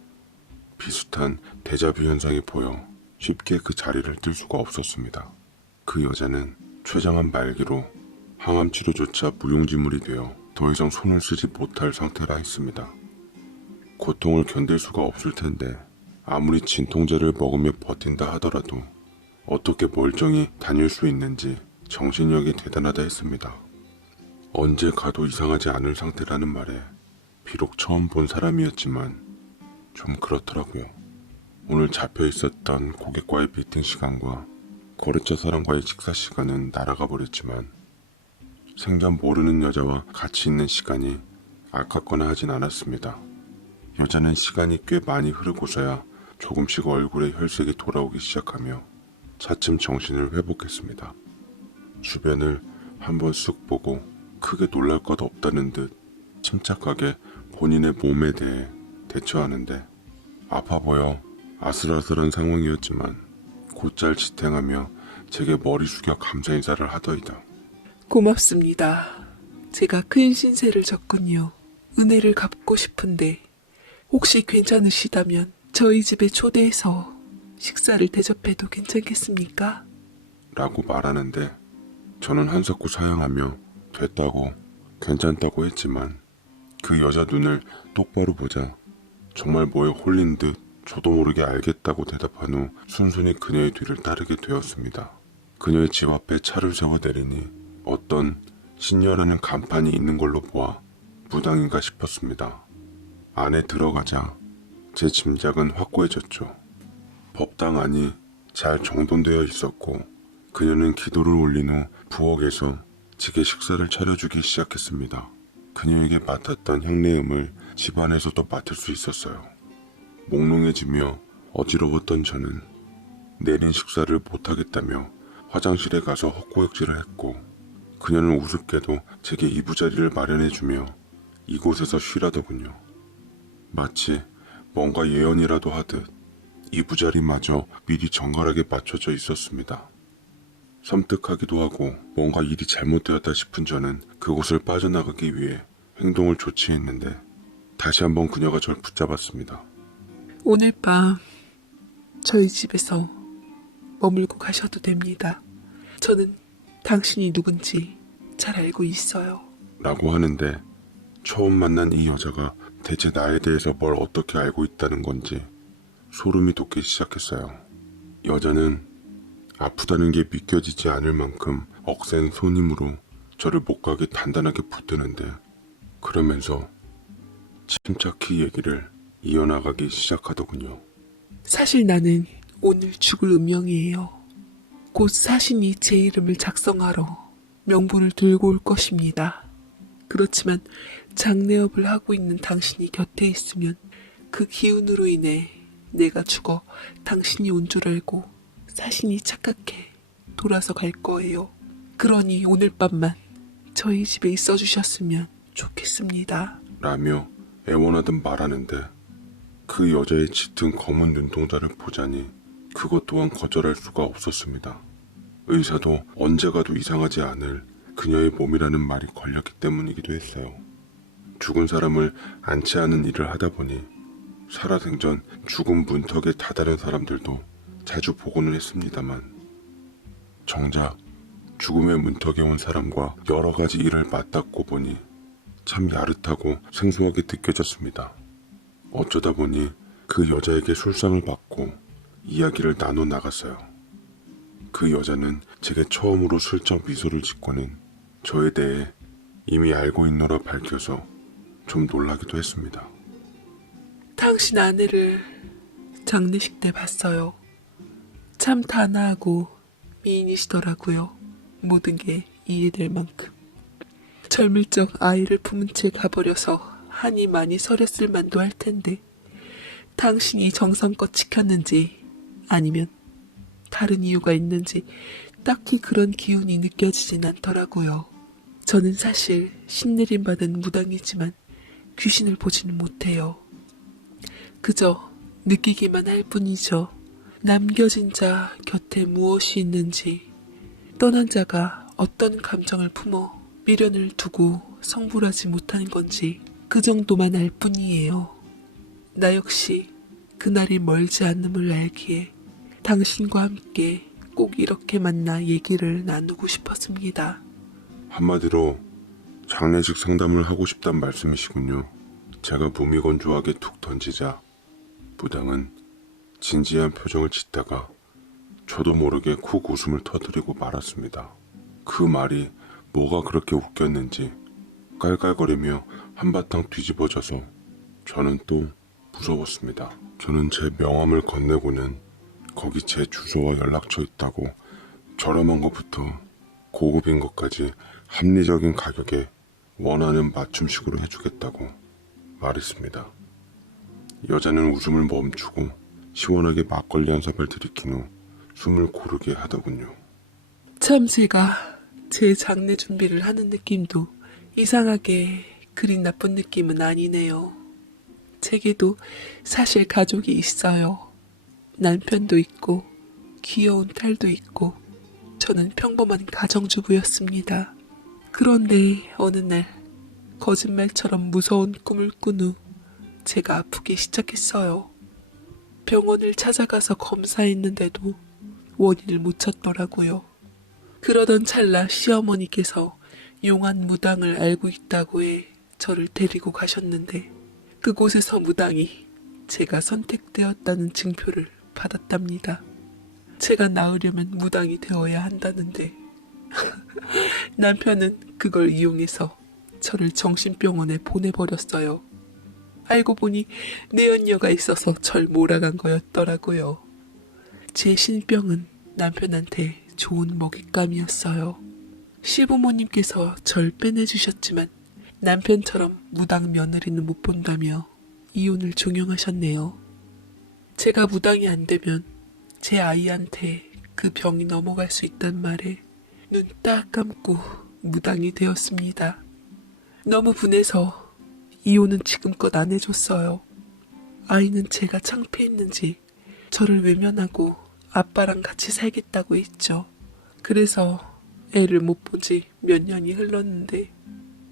비슷한 데자뷰 현상이 보여 쉽게 그 자리를 뜰 수가 없었습니다. 그 여자는 췌장암 말기로 항암 치료조차 무용지물이 되어 더 이상 손을 쓰지 못할 상태라 했습니다. 고통을 견딜 수가 없을 텐데 아무리 진통제를 먹으며 버틴다 하더라도 어떻게 멀쩡히 다닐 수 있는지 정신력이 대단하다 했습니다. 언제 가도 이상하지 않을 상태라는 말에 비록 처음 본 사람이었지만 좀 그렇더라고요. 오늘 잡혀 있었던 고객과의 미팅 시간과 거래처 사람과의 식사 시간은 날아가 버렸지만 생전 모르는 여자와 같이 있는 시간이 아깝거나 하진 않았습니다. 여자는 시간이 꽤 많이 흐르고서야 조금씩 얼굴에 혈색이 돌아오기 시작하며 차츰 정신을 회복했습니다. 주변을 한번 쓱 보고 크게 놀랄 것 없다는 듯 침착하게 본인의 몸에 대해 대처하는데 아파 보여 아슬아슬한 상황이었지만 곧잘 지탱하며 제게 머리 숙여 감사 인사를 하더이다. 고맙습니다. 제가 큰 신세를 졌군요. 은혜를 갚고 싶은데 혹시 괜찮으시다면 저희 집에 초대해서 식사를 대접해도 괜찮겠습니까? 라고 말하는데 저는 한석구 사양하며 됐다고 괜찮다고 했지만 그 여자 눈을 똑바로 보자 정말 뭐에 홀린 듯 저도 모르게 알겠다고 대답한 후 순순히 그녀의 뒤를 따르게 되었습니다. 그녀의 집 앞에 차를 세워 내리니 어떤 신녀라는 간판이 있는 걸로 보아 무당인가 싶었습니다. 안에 들어가자 제 짐작은 확고해졌죠. 법당 안이 잘 정돈되어 있었고 그녀는 기도를 올린 후 부엌에서 제게 식사를 차려주기 시작했습니다. 그녀에게 맡았던 향내음을 집안에서도 맡을 수 있었어요. 몽롱해지며 어지러웠던 저는 내린 식사를 못하겠다며 화장실에 가서 헛구역질을 했고 그녀는 우습게도 제게 이부자리를 마련해주며 이곳에서 쉬라더군요. 마치 뭔가 예언이라도 하듯 이부자리마저 미리 정갈하게 맞춰져 있었습니다. 섬뜩하기도 하고 뭔가 일이 잘못되었다 싶은 저는 그곳을 빠져나가기 위해 행동을 조치했는데 다시 한번 그녀가 절 붙잡았습니다. 오늘 밤 저희 집에서 머물고 가셔도 됩니다. 저는 당신이 누군지 잘 알고 있어요. 라고 하는데 처음 만난 이 여자가 대체 나에 대해서 뭘 어떻게 알고 있다는 건지 소름이 돋기 시작했어요. 여자는 아프다는 게 믿겨지지 않을 만큼 억센 손힘으로 저를 못 가게 단단하게 붙드는데 그러면서 침착히 얘기를 이어나가기 시작하더군요. 사실 나는 오늘 죽을 운명이에요. 곧 사신이 제 이름을 작성하러 명부를 들고 올 것입니다. 그렇지만 장례업을 하고 있는 당신이 곁에 있으면 그 기운으로 인해 내가 죽어 당신이 온 줄 알고 사신이 착각해 돌아서 갈 거예요. 그러니 오늘 밤만 저희 집에 있어 주셨으면 좋겠습니다. 라며 애원하듯 말하는데 그 여자의 짙은 검은 눈동자를 보자니 그것 또한 거절할 수가 없었습니다. 의사도 언제 가도 이상하지 않을 그녀의 몸이라는 말이 걸렸기 때문이기도 했어요. 죽은 사람을 안치하는 일을 하다 보니 살아생전 죽음 문턱에 다다른 사람들도 자주 보고는 했습니다만 정작 죽음의 문턱에 온 사람과 여러 가지 일을 맞닿고 보니 참 야릇하고 생소하게 느껴졌습니다. 어쩌다 보니 그 여자에게 술상을 받고 이야기를 나눠 나갔어요. 그 여자는 제게 처음으로 슬쩍 미소를 짓고는 저에 대해 이미 알고 있노라 밝혀서 좀 놀라기도 했습니다. 당신 아내를 장례식 때 봤어요. 참 단아하고 미인이시더라고요. 모든 게 이해될 만큼. 젊을 적 아이를 품은 채 가버려서 한이 많이 서렸을 만도 할 텐데 당신이 정성껏 지켰는지 아니면 다른 이유가 있는지 딱히 그런 기운이 느껴지진 않더라고요. 저는 사실 신내림 받은 무당이지만 귀신을 보지는 못해요. 그저 느끼기만 할 뿐이죠. 남겨진 자 곁에 무엇이 있는지, 떠난 자가 어떤 감정을 품어 미련을 두고 성불하지 못하는 건지 그 정도만 알 뿐이에요. 나 역시 그날이 멀지 않음을 알기에 당신과 함께 꼭 이렇게 만나 얘기를 나누고 싶었습니다. 한마디로 장례식 상담을 하고 싶단 말씀이시군요. 제가 무미건조하게 툭 던지자 무당은 진지한 표정을 짓다가 저도 모르게 쿡 웃음을 터뜨리고 말았습니다. 그 말이 뭐가 그렇게 웃겼는지 깔깔거리며 한바탕 뒤집어져서 저는 또 무서웠습니다. 저는 제 명함을 건네고는 거기 제 주소와 연락처 있다고 저렴한 것부터 고급인 것까지 합리적인 가격에 원하는 맞춤식으로 해주겠다고 말했습니다. 여자는 웃음을 멈추고 시원하게 막걸리 한 사발 들이킨 후 숨을 고르게 하더군요. 참 제가 제 장례 준비를 하는 느낌도 이상하게 그리 나쁜 느낌은 아니네요. 제게도 사실 가족이 있어요. 남편도 있고 귀여운 딸도 있고 저는 평범한 가정주부였습니다. 그런데 어느 날 거짓말처럼 무서운 꿈을 꾼 후 제가 아프기 시작했어요. 병원을 찾아가서 검사했는데도 원인을 못 찾더라고요. 그러던 찰나 시어머니께서 용한 무당을 알고 있다고 해 저를 데리고 가셨는데 그곳에서 무당이 제가 선택되었다는 증표를 받았답니다. 제가 나으려면 무당이 되어야 한다는데 남편은 그걸 이용해서 저를 정신병원에 보내버렸어요. 알고 보니 내연녀가 있어서 절 몰아간 거였더라고요. 제 신병은 남편한테 좋은 먹잇감이었어요. 시부모님께서 절 빼내주셨지만 남편처럼 무당 며느리는 못 본다며 이혼을 종용하셨네요. 제가 무당이 안 되면 제 아이한테 그 병이 넘어갈 수 있단 말에 눈 딱 감고 무당이 되었습니다. 너무 분해서 이혼은 지금껏 안 해줬어요. 아이는 제가 창피했는지 저를 외면하고 아빠랑 같이 살겠다고 했죠. 그래서 애를 못 본 지 몇 년이 흘렀는데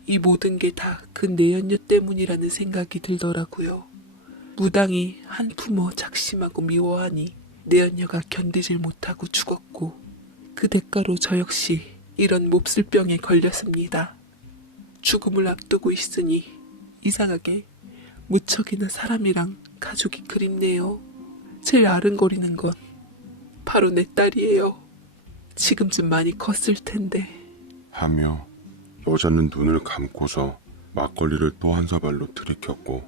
이 모든 게 다 그 내연녀 때문이라는 생각이 들더라고요. 무당이 한부모 작심하고 미워하니 내연녀가 견디질 못하고 죽었고 그 대가로 저 역시 이런 몹쓸 병에 걸렸습니다. 죽음을 앞두고 있으니 이상하게 무척이나 사람이랑 가족이 그립네요. 제일 아른거리는 건 바로 내 딸이에요. 지금쯤 많이 컸을 텐데. 하며 여자는 눈을 감고서 막걸리를 또 한 사발로 들이켰고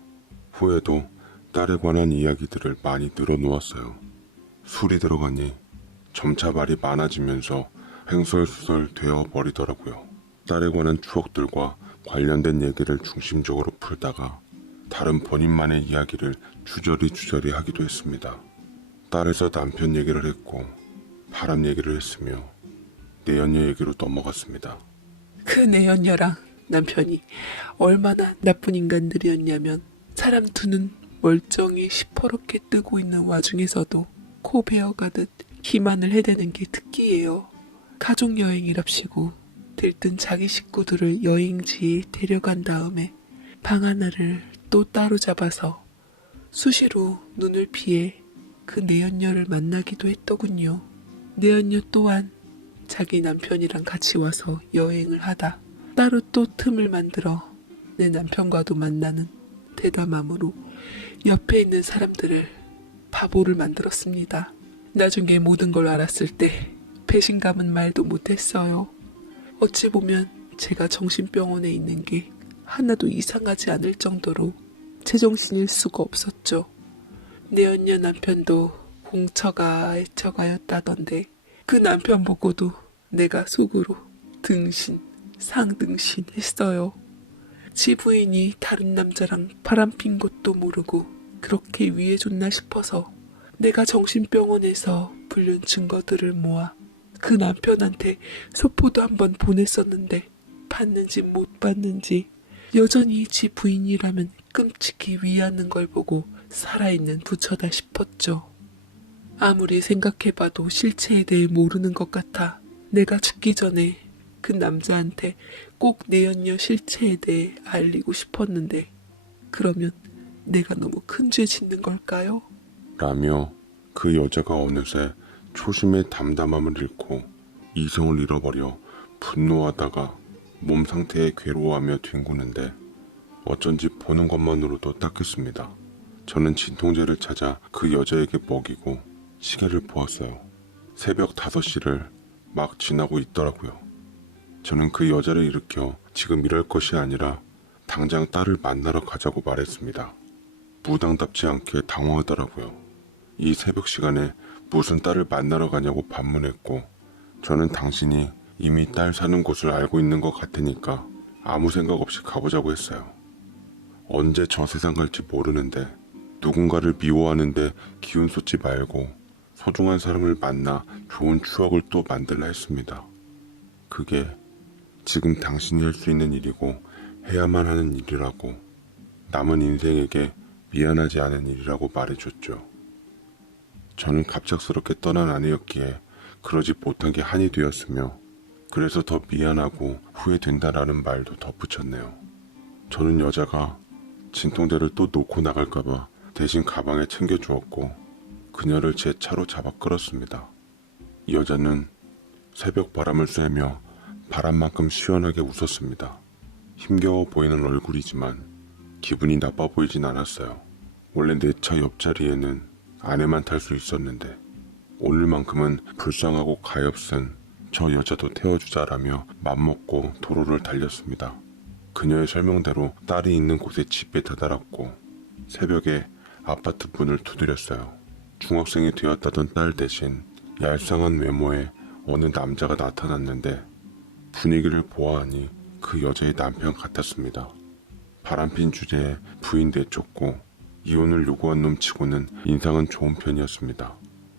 후에도 딸에 관한 이야기들을 많이 늘어놓았어요. 술이 들어가니 점차 말이 많아지면서 횡설수설 되어 버리더라고요. 딸에 관한 추억들과 관련된 얘기를 중심적으로 풀다가 다른 본인만의 이야기를 주저리 하기도 했습니다. 딸에서 남편 얘기를 했고 바람 얘기를 했으며 내연녀 얘기로 넘어갔습니다. 그 내연녀랑 남편이 얼마나 나쁜 인간들이었냐면 사람 두 눈 멀쩡히 시퍼렇게 뜨고 있는 와중에서도 코 베어가듯 기만을 해대는 게 특기예요. 가족여행이랍시고 들뜬 자기 식구들을 여행지에 데려간 다음에 방 하나를 또 따로 잡아서 수시로 눈을 피해 그 내연녀를 만나기도 했더군요. 내연녀 또한 자기 남편이랑 같이 와서 여행을 하다 따로 또 틈을 만들어 내 남편과도 만나는 대담함으로 옆에 있는 사람들을 바보를 만들었습니다. 나중에 모든 걸 알았을 때 배신감은 말도 못했어요. 어찌 보면 제가 정신병원에 있는 게 하나도 이상하지 않을 정도로 제정신일 수가 없었죠. 내연녀 남편도 공처가 애처가였다던데 그 남편 보고도 내가 속으로 등신, 상등신 했어요. 지 부인이 다른 남자랑 바람핀 것도 모르고 그렇게 위해줬나 싶어서 내가 정신병원에서 불륜 증거들을 모아 그 남편한테 소포도 한번 보냈었는데 받는지 못 받는지 여전히 지 부인이라면 끔찍히 위하는 걸 보고 살아있는 부처다 싶었죠. 아무리 생각해봐도 실체에 대해 모르는 것 같아 내가 죽기 전에 그 남자한테 꼭 내연녀 실체에 대해 알리고 싶었는데 그러면 내가 너무 큰 죄 짓는 걸까요? 라며 그 여자가 어느새 초심의 담담함을 잃고 이성을 잃어버려 분노하다가 몸 상태에 괴로워하며 뒹구는데 어쩐지 보는 것만으로도 딱했습니다. 저는 진통제를 찾아 그 여자에게 먹이고 시계를 보았어요. 새벽 5시를 막 지나고 있더라고요. 저는 그 여자를 일으켜 지금 이럴 것이 아니라 당장 딸을 만나러 가자고 말했습니다. 무당답지 않게 당황하더라고요. 이 새벽 시간에 무슨 딸을 만나러 가냐고 반문했고 저는 당신이 이미 딸 사는 곳을 알고 있는 것 같으니까 아무 생각 없이 가보자고 했어요. 언제 저 세상 갈지 모르는데 누군가를 미워하는데 기운 쏟지 말고 소중한 사람을 만나 좋은 추억을 또 만들라 했습니다. 그게 지금 당신이 할 수 있는 일이고 해야만 하는 일이라고 남은 인생에게 미안하지 않은 일이라고 말해줬죠. 저는 갑작스럽게 떠난 아내였기에 그러지 못한 게 한이 되었으며 그래서 더 미안하고 후회된다라는 말도 덧붙였네요. 저는 여자가 진통제를 또 놓고 나갈까봐 대신 가방에 챙겨주었고 그녀를 제 차로 잡아 끌었습니다. 이 여자는 새벽 바람을 쐬며 바람만큼 시원하게 웃었습니다. 힘겨워 보이는 얼굴이지만 기분이 나빠 보이진 않았어요. 원래 내 차 옆자리에는 아내만 탈 수 있었는데 오늘만큼은 불쌍하고 가엾은 저 여자도 태워주자라며 맘먹고 도로를 달렸습니다. 그녀의 설명대로 딸이 있는 곳에 집에 다다랐고 새벽에 아파트 문을 두드렸어요. 중학생이 되었다던 딸 대신 얄쌍한 외모의 어느 남자가 나타났는데 분위기를 보아하니 그 여자의 남편 같았습니다. 바람핀 주제에 부인 내쫓고 이혼을 요구한 놈 치고는 인상은 좋은 편이었습니다.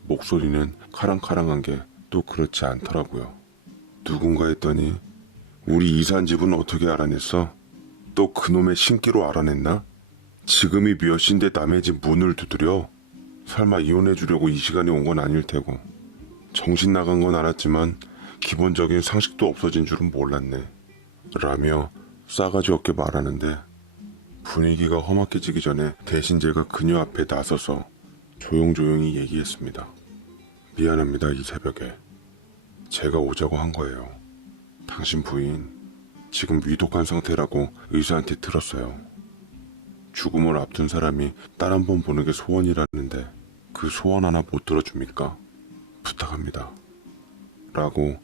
목소리는 카랑카랑한 게 또 그렇지 않더라고요. 누군가 했더니 우리 이사한 집은 어떻게 알아냈어? 또 그놈의 신기로 알아냈나? 지금이 몇 시인데 남의 집 문을 두드려? 설마 이혼해 주려고 이 시간에 온 건 아닐 테고. 정신 나간 건 알았지만 기본적인 상식도 없어진 줄은 몰랐네. 라며 싸가지 없게 말하는데 분위기가 험악해지기 전에 대신 제가 그녀 앞에 나서서 조용조용히 얘기했습니다. 미안합니다. 이 새벽에. 제가 오자고 한 거예요. 당신 부인 지금 위독한 상태라고 의사한테 들었어요. 죽음을 앞둔 사람이 딸 한 번 보는 게 소원이라는데 그 소원 하나 못 들어줍니까? 부탁합니다. 라고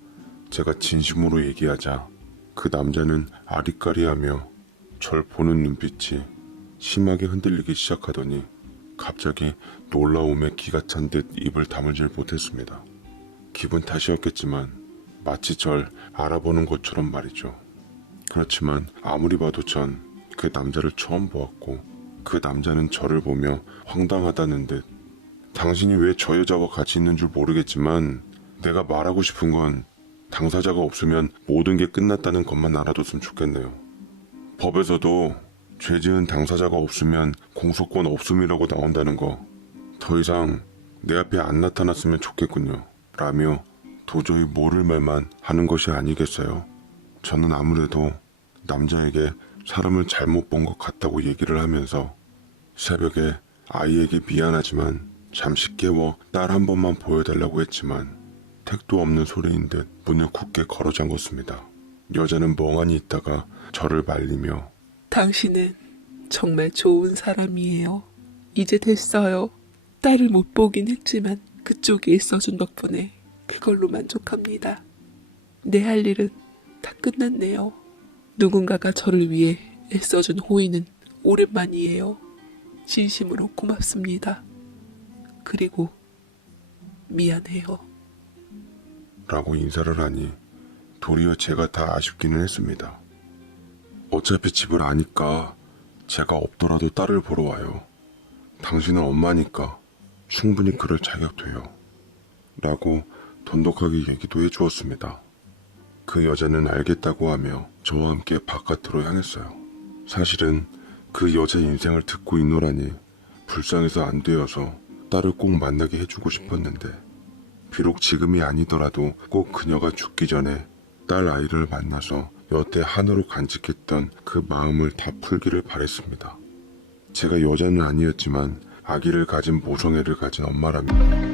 제가 진심으로 얘기하자 그 남자는 아리까리하며 절 보는 눈빛이 심하게 흔들리기 시작하더니 갑자기 놀라움에 기가 찬 듯 입을 다물질 못했습니다. 기분 탓이었겠지만 마치 절 알아보는 것처럼 말이죠. 그렇지만 아무리 봐도 전 그 남자를 처음 보았고 그 남자는 저를 보며 황당하다는 듯 당신이 왜 저 여자와 같이 있는 줄 모르겠지만 내가 말하고 싶은 건 당사자가 없으면 모든 게 끝났다는 것만 알아뒀으면 좋겠네요. 법에서도 죄 지은 당사자가 없으면 공소권 없음이라고 나온다는 거 더 이상 내 앞에 안 나타났으면 좋겠군요. 라며 도저히 모를 말만 하는 것이 아니겠어요. 저는 아무래도 남자에게 사람을 잘못 본 것 같다고 얘기를 하면서 새벽에 아이에게 미안하지만 잠시 깨워 딸 한 번만 보여달라고 했지만 택도 없는 소리인 듯 문을 굳게 걸어 잠궜습니다. 여자는 멍하니 있다가 저를 말리며 당신은 정말 좋은 사람이에요. 이제 됐어요. 딸을 못 보긴 했지만 그쪽이 있어준 덕분에 그걸로 만족합니다. 내 할 일은 다 끝났네요. 누군가가 저를 위해 애써준 호의는 오랜만이에요. 진심으로 고맙습니다. 그리고 미안해요. 라고 인사를 하니 도리어 제가 다 아쉽기는 했습니다. 어차피 집을 아니까 제가 없더라도 딸을 보러 와요. 당신은 엄마니까 충분히 그럴 자격돼요. 라고 돈독하게 얘기도 해주었습니다. 그 여자는 알겠다고 하며 저와 함께 바깥으로 향했어요. 사실은 그 여자 인생을 듣고 있노라니 불쌍해서 안 되어서 딸을 꼭 만나게 해주고 싶었는데 비록 지금이 아니더라도 꼭 그녀가 죽기 전에 딸 아이를 만나서 여태 한으로 간직했던 그 마음을 다 풀기를 바랬습니다. 제가 여자는 아니었지만 아기를 가진 모성애를 가진 엄마라면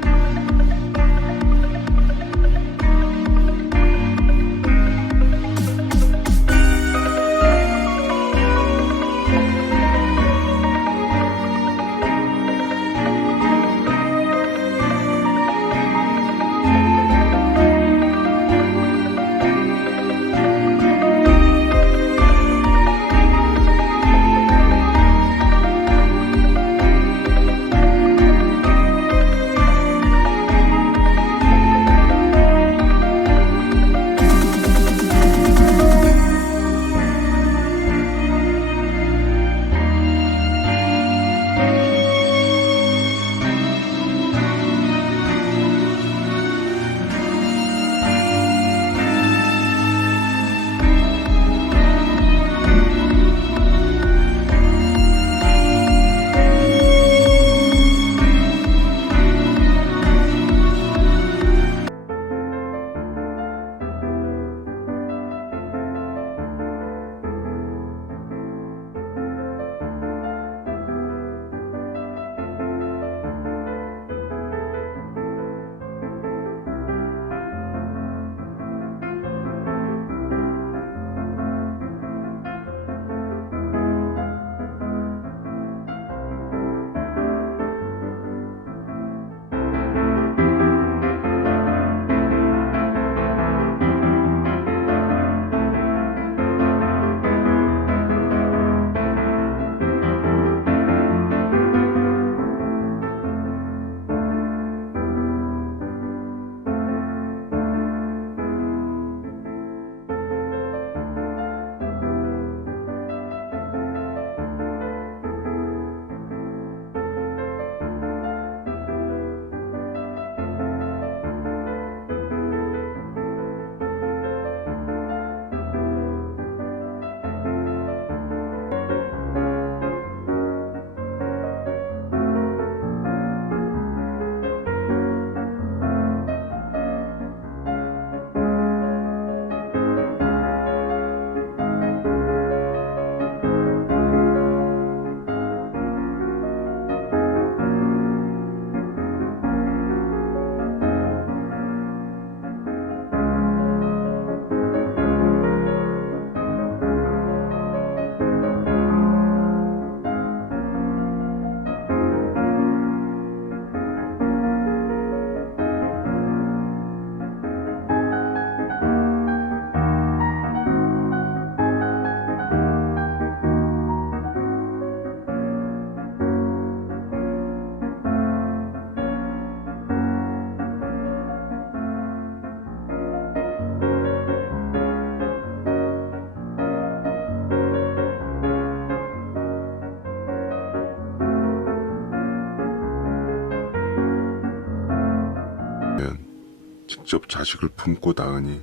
직접 자식을 품고 낳으니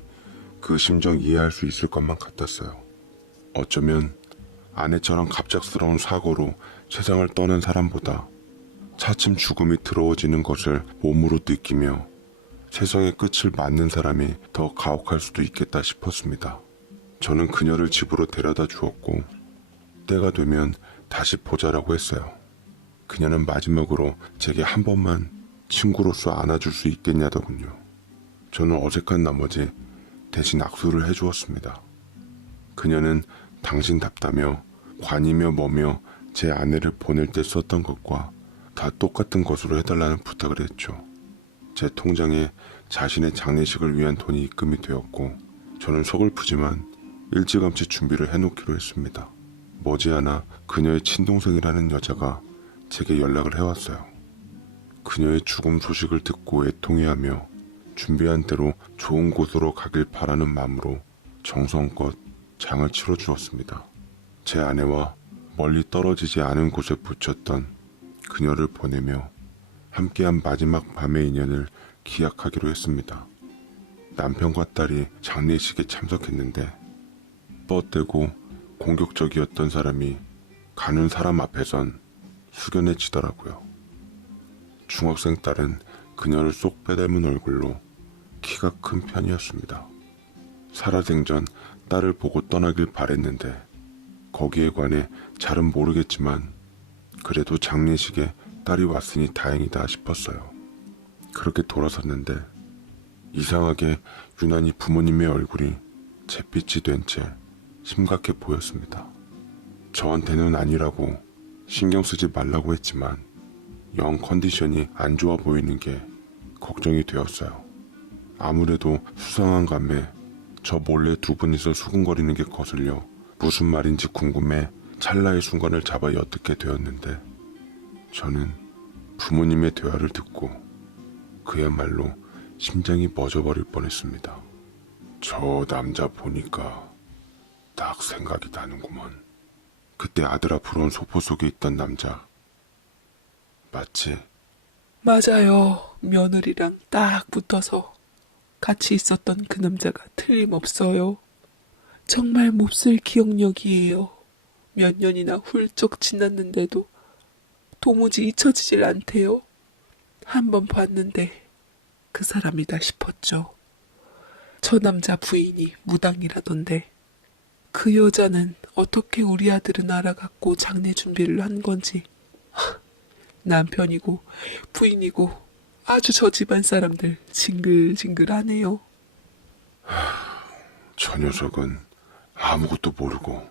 그 심정 이해할 수 있을 것만 같았어요. 어쩌면 아내처럼 갑작스러운 사고로 세상을 떠난 사람보다 차츰 죽음이 들어오지는 것을 몸으로 느끼며 세상의 끝을 맞는 사람이 더 가혹할 수도 있겠다 싶었습니다. 저는 그녀를 집으로 데려다 주었고 때가 되면 다시 보자라고 했어요. 그녀는 마지막으로 제게 한 번만 친구로서 안아줄 수 있겠냐더군요. 저는 어색한 나머지 대신 악수를 해주었습니다. 그녀는 당신답다며 관이며 뭐며 제 아내를 보낼 때 썼던 것과 다 똑같은 것으로 해달라는 부탁을 했죠. 제 통장에 자신의 장례식을 위한 돈이 입금이 되었고 저는 서글프지만 일찌감치 준비를 해놓기로 했습니다. 머지않아 그녀의 친동생이라는 여자가 제게 연락을 해왔어요. 그녀의 죽음 소식을 듣고 애통해하며 준비한 대로 좋은 곳으로 가길 바라는 마음으로 정성껏 장을 치러주었습니다. 제 아내와 멀리 떨어지지 않은 곳에 붙였던 그녀를 보내며 함께한 마지막 밤의 인연을 기약하기로 했습니다. 남편과 딸이 장례식에 참석했는데 뻗대고 공격적이었던 사람이 가는 사람 앞에선 숙연해지더라고요. 중학생 딸은 그녀를 쏙 빼닮은 얼굴로 키가 큰 편이었습니다. 살아생전 딸을 보고 떠나길 바랬는데 거기에 관해 잘은 모르겠지만 그래도 장례식에 딸이 왔으니 다행이다 싶었어요. 그렇게 돌아섰는데 이상하게 유난히 부모님의 얼굴이 잿빛이 된 채 심각해 보였습니다. 저한테는 아니라고 신경 쓰지 말라고 했지만 영 컨디션이 안 좋아 보이는 게 걱정이 되었어요. 아무래도 수상한 감에 저 몰래 두 분이서 수근거리는 게 거슬려 무슨 말인지 궁금해 찰나의 순간을 잡아 엿듣게 되었는데 저는 부모님의 대화를 듣고 그야말로 심장이 멎어버릴 뻔했습니다. 저 남자 보니까 딱 생각이 나는구먼. 그때 아들 앞으로 온 소포 속에 있던 남자 맞지? 맞아요. 며느리랑 딱 붙어서 같이 있었던 그 남자가 틀림없어요. 정말 몹쓸 기억력이에요. 몇 년이나 훌쩍 지났는데도 도무지 잊혀지질 않대요. 한 번 봤는데 그 사람이다 싶었죠. 저 남자 부인이 무당이라던데 그 여자는 어떻게 우리 아들은 알아갖고 장례 준비를 한 건지. 남편이고 부인이고 아주 저 집안 사람들 징글징글하네요. 저 녀석은 아무것도 모르고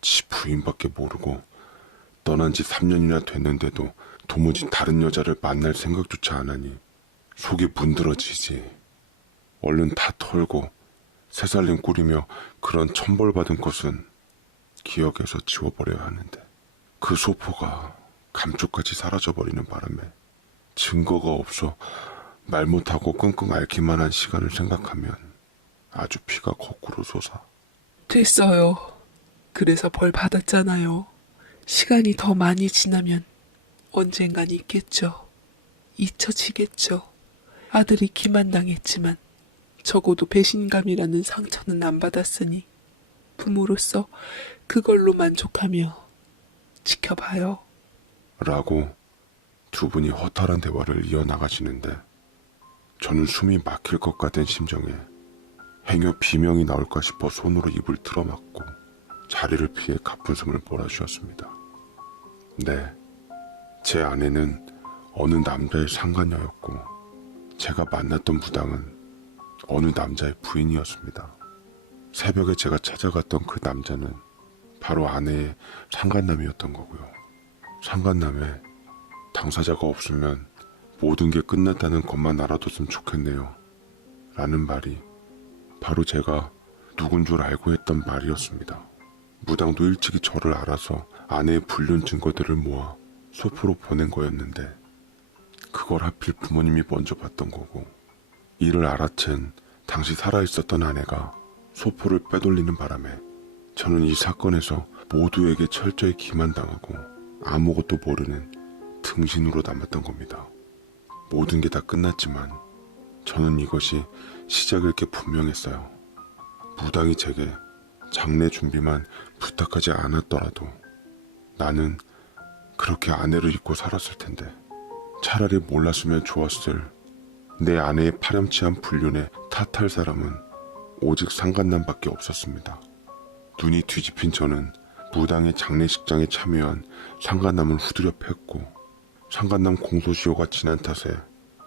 지 부인밖에 모르고 떠난 지 3년이나 됐는데도 도무지 다른 여자를 만날 생각조차 안 하니 속이 문드러지지. 얼른 다 털고 새살림 꾸리며 그런 천벌받은 것은 기억에서 지워버려야 하는데 그 소포가 감쪽같이 사라져버리는 바람에 증거가 없어 말 못하고 끙끙 앓기만 한 시간을 생각하면 아주 피가 거꾸로 솟아. 됐어요. 그래서 벌 받았잖아요. 시간이 더 많이 지나면 언젠간 있겠죠. 잊혀지겠죠. 아들이 기만당했지만 적어도 배신감이라는 상처는 안 받았으니 부모로서 그걸로 만족하며 지켜봐요. 라고 두 분이 허탈한 대화를 이어나가시는데 저는 숨이 막힐 것 같은 심정에 행여 비명이 나올까 싶어 손으로 입을 틀어막고 자리를 피해 가쁜 숨을 몰아쉬었습니다. 네, 제 아내는 어느 남자의 상간녀였고 제가 만났던 무당은 어느 남자의 부인이었습니다. 새벽에 제가 찾아갔던 그 남자는 바로 아내의 상간남이었던 거고요. 상간남에 당사자가 없으면 모든 게 끝났다는 것만 알아뒀으면 좋겠네요. 라는 말이 바로 제가 누군 줄 알고 했던 말이었습니다. 무당도 일찍이 저를 알아서 아내의 불륜 증거들을 모아 소포로 보낸 거였는데 그걸 하필 부모님이 먼저 봤던 거고 이를 알아챈 당시 살아있었던 아내가 소포를 빼돌리는 바람에 저는 이 사건에서 모두에게 철저히 기만당하고 아무것도 모르는 등신으로 남았던 겁니다. 모든 게 다 끝났지만 저는 이것이 시작일 게 분명했어요. 무당이 제게 장례 준비만 부탁하지 않았더라도 나는 그렇게 아내를 잊고 살았을 텐데, 차라리 몰랐으면 좋았을 내 아내의 파렴치한 불륜에 탓할 사람은 오직 상간남밖에 없었습니다. 눈이 뒤집힌 저는 무당의 장례식장에 참여한 상간남을 후드려 팼고, 상간남 공소시효가 지난 탓에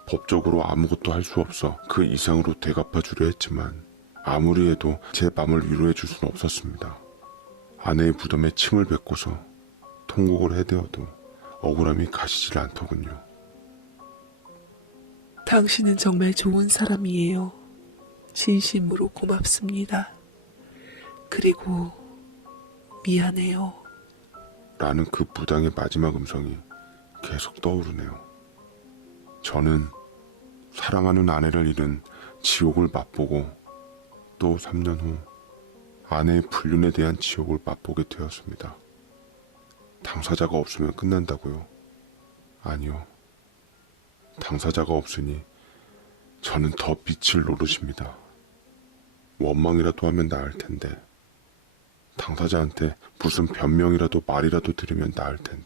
법적으로 아무것도 할 수 없어 그 이상으로 되갚아 주려 했지만 아무리 해도 제 맘을 위로해 줄 수는 없었습니다. 아내의 무덤에 침을 뱉고서 통곡을 해대어도 억울함이 가시질 않더군요. 당신은 정말 좋은 사람이에요. 진심으로 고맙습니다. 그리고 미안해요. 라는 그 무당의 마지막 음성이 계속 떠오르네요. 저는 사랑하는 아내를 잃은 지옥을 맛보고 또 3년 후 아내의 불륜에 대한 지옥을 맛보게 되었습니다. 당사자가 없으면 끝난다고요? 아니요. 당사자가 없으니 저는 더 빛을 노릇입니다. 원망이라도 하면 나을 텐데, 당사자한테 무슨 변명이라도 말이라도 들으면 나을 텐데.